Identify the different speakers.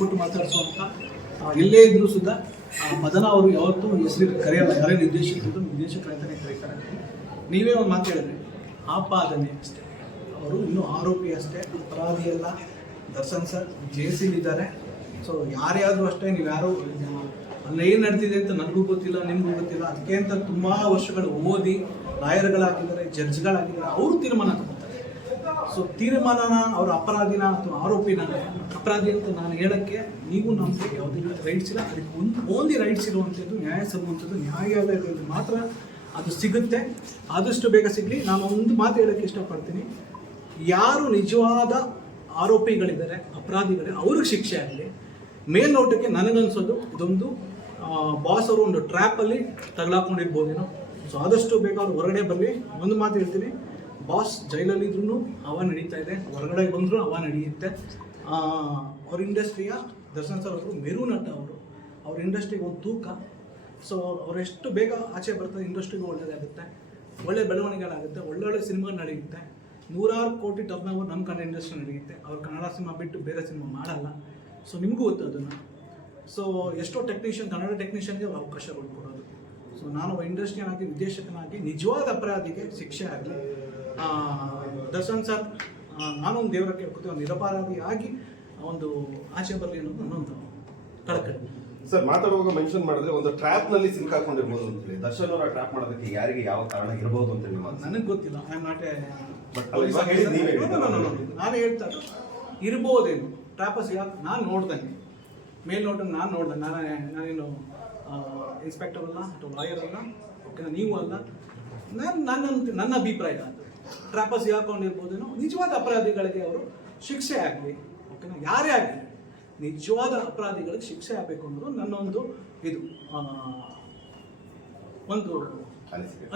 Speaker 1: ಕೊಟ್ಟು ಮಾತಾಡಿಸುವಂಥ ಎಲ್ಲೇ ಇದ್ರೂ ಸುದ್ದ ಮದನ ಅವರು ಯಾವತ್ತೂ ಹೆಸರು ಕರೆಯಲ್ಲ ಕರೆ ನಿರ್ದೇಶಕರು, ನಿರ್ದೇಶಕ ಅಂತಲೇ ಕರೀತಾರೆ. ನೀವೇ ಒಂದು ಮಾತು ಹೇಳಿದ್ರಿ. ಆಪಾದನೆ ಅಷ್ಟೇ. ಅವರು ಇನ್ನೂ ಆರೋಪಿ ಅಷ್ಟೇ. ಅಪರಾಧಿ ಅಲ್ಲ. ದರ್ಶನ್ ಸರ್ ಜೈಸಿಲಿದ್ದಾರೆ ಸೊ ಯಾರ್ಯಾದರೂ ಅಷ್ಟೇ ನೀವು ಯಾರು ಅಲ್ಲಿ ಏನು ನಡೀತಿದೆ ಅಂತ ನನಗೂ ಗೊತ್ತಿಲ್ಲ, ನಿಮಗೂ ಗೊತ್ತಿಲ್ಲ. ಅದಕ್ಕೆ ಅಂತ ತುಂಬ ವರ್ಷಗಳು ಓದಿ, ಲಾಯರ್ಗಳಾಗಿದ್ದಾರೆ, ಜಡ್ಜ್ಗಳಾಗಿದ್ದಾರೆ. ಅವರು ತೀರ್ಮಾನ ಸೊ ತೀರ್ಮಾನನ ಅವ್ರ ಅಪರಾಧಿನ ಅಥವಾ ಆರೋಪಿನ ಅಪರಾಧಿ ಅಂತ ನಾನು ಹೇಳಕ್ಕೆ ನೀವು ನಮಗೆ ಯಾವುದೇ ರೈಟ್ಸ್ ಇಲ್ಲ. ಅದಕ್ಕೆ ಒಂದು ಓನ್ಲಿ ರೈಟ್ಸ್ ಇರುವಂಥದ್ದು, ನ್ಯಾಯ ಸಿಗುವಂಥದ್ದು ನ್ಯಾಯಾಲಯದಲ್ಲಿ ಮಾತ್ರ ಅದು ಸಿಗುತ್ತೆ. ಆದಷ್ಟು ಬೇಗ ಸಿಗಲಿ. ನಾನು ಒಂದು ಮಾತು ಹೇಳಕ್ಕೆ ಇಷ್ಟಪಡ್ತೀನಿ. ಯಾರು ನಿಜವಾದ ಆರೋಪಿಗಳಿದ್ದಾರೆ, ಅಪರಾಧಿಗಳೇ, ಅವ್ರಿಗೆ ಶಿಕ್ಷೆ ಆಗಲಿ, ಮೇಲ್ನೋಟಕ್ಕೆ ನನಗನ್ಸೋದು, ಇದೊಂದು ಬಾಸ್ ಅವರು ಒಂದು ಟ್ರ್ಯಾಪಲ್ಲಿ ತಗಲಾಕೊಂಡಿರ್ಬೋದೇನೋ. ಸೊ ಆದಷ್ಟು ಬೇಗ ಅವ್ರು ಹೊರಗಡೆ ಬರಲಿ. ಒಂದು ಮಾತು ಹೇಳ್ತೀನಿ. ಬಾಸ್ ಜೈಲಲ್ಲಿದ್ರು ಹವಾ ನಡೀತಾ ಇದೆ ಹೊರಗಡೆ ಬಂದರೂ ಹವಾ ನಡೆಯುತ್ತೆ. ಅವ್ರ ಇಂಡಸ್ಟ್ರಿಯ ದರ್ಶನ್ ಸರ್ ಅವರು ಮೆರು ನಟ ಅವರು. ಅವ್ರ ಇಂಡಸ್ಟ್ರಿಗೆ ಒಂದು ತೂಕ. ಸೊ ಅವ್ರು ಎಷ್ಟು ಬೇಗ ಆಚೆ ಬರ್ತಾರೆ, ಇಂಡಸ್ಟ್ರಿಗೂ ಒಳ್ಳೆಯದಾಗುತ್ತೆ ಒಳ್ಳೆ ಬೆಳವಣಿಗೆಗಳಾಗುತ್ತೆ, ಒಳ್ಳೊಳ್ಳೆ ಸಿನಿಮಾ ನಡೆಯುತ್ತೆ. ನೂರಾರು ಕೋಟಿ ಓವರ್ ನಮ್ಮ ಕನ್ನಡ ಇಂಡಸ್ಟ್ರಿ ನಡೆಯುತ್ತೆ. ಅವ್ರು ಕನ್ನಡ ಸಿನಿಮಾ ಬಿಟ್ಟು ಬೇರೆ ಸಿನಿಮಾ ಮಾಡಲ್ಲ. ಸೊ ನಿಮಗೂ ಗೊತ್ತು ಅದನ್ನು. ಸೊ ಎಷ್ಟೋ ಟೆಕ್ನಿಷಿಯನ್ ಕನ್ನಡ ಟೆಕ್ನಿಷಿಯನ್ಗೆ ಅವ್ರು ಅವಕಾಶಗಳು ಕೊಡೋದು. ಸೊ ನಾನು ಇಂಡಸ್ಟ್ರಿಯನ್ ಆಗಿ ನಿರ್ದೇಶಕನಾಗಿ ನಿಜವಾದ ಅಪರಾಧಿಗೆ ಶಿಕ್ಷೆ ಆಗಲಿ. ದರ್ಶನ್ ಸರ್ ನಾನು ನಾನೊಂದು ದೇವರ ಕೇಳ್ಕೊತೀವಿ ಒಂದು ನಿರಪರಾಧಿಯಾಗಿ ಒಂದು ಆಚೆ ಬರಲಿ ಅನ್ನೋದು ನನ್ನೊಂದು ಕಳಕಳಿ.
Speaker 2: ಸರ್ ಮಾತಾಡುವಾಗ ಮೆನ್ಷನ್ ಮಾಡಿದ್ರೆ ಒಂದು ಟ್ರ್ಯಾಪ್ನಲ್ಲಿ ಸಿಕ್ಕಾಕೊಂಡಿರ್ಬೋದು ಅಂತ ಹೇಳಿ. ದರ್ಶನ್ ಅವರ ಟ್ರ್ಯಾಪ್ ಮಾಡೋದಕ್ಕೆ ಯಾರಿಗೆ ಯಾವ ಕಾರಣ ಇರಬಹುದು ಅಂತ ಹೇಳಿ
Speaker 1: ನನಗೆ ಗೊತ್ತಿಲ್ಲ. I am not a. ನಾನು ಹೇಳ್ತಾ ಇರ್ಬೋದೇನು ಟ್ರಾಪಸ್ ಯಾಕೆ ನಾನು ನೋಡ್ದಂಗೆ ಮೇಲ್ನೋಟ ನಾನು ನೋಡ್ದೆ ನಾನು ನಾನೇನು ಇನ್ಸ್ಪೆಕ್ಟರ್ ಅಲ್ಲ ಅಥವಾ ಲಾಯರ್ ಅಲ್ಲ? ಓಕೆನಾ ನೀವು ಅಲ್ಲ. ನಾನು ನನ್ನ ನನ್ನ ಅಭಿಪ್ರಾಯ ಟ್ರಾಪಸ್ ಹಾಕೊಂಡಿರ್ಬೋದೇನೋ ನಿಜವಾದ ಅಪರಾಧಿಗಳಿಗೆ ಅವರು ಶಿಕ್ಷೆ ಆಗಲಿ, ಓಕೆನಾ? ಯಾರೇ ಆಗಲಿ ನಿಜವಾದ ಅಪರಾಧಿಗಳಿಗೆ ಶಿಕ್ಷೆ ಆಗಬೇಕು ಅನ್ನೋದು ನನ್ನೊಂದು ಇದು ಒಂದು ಅನಿಸಿಕೆ.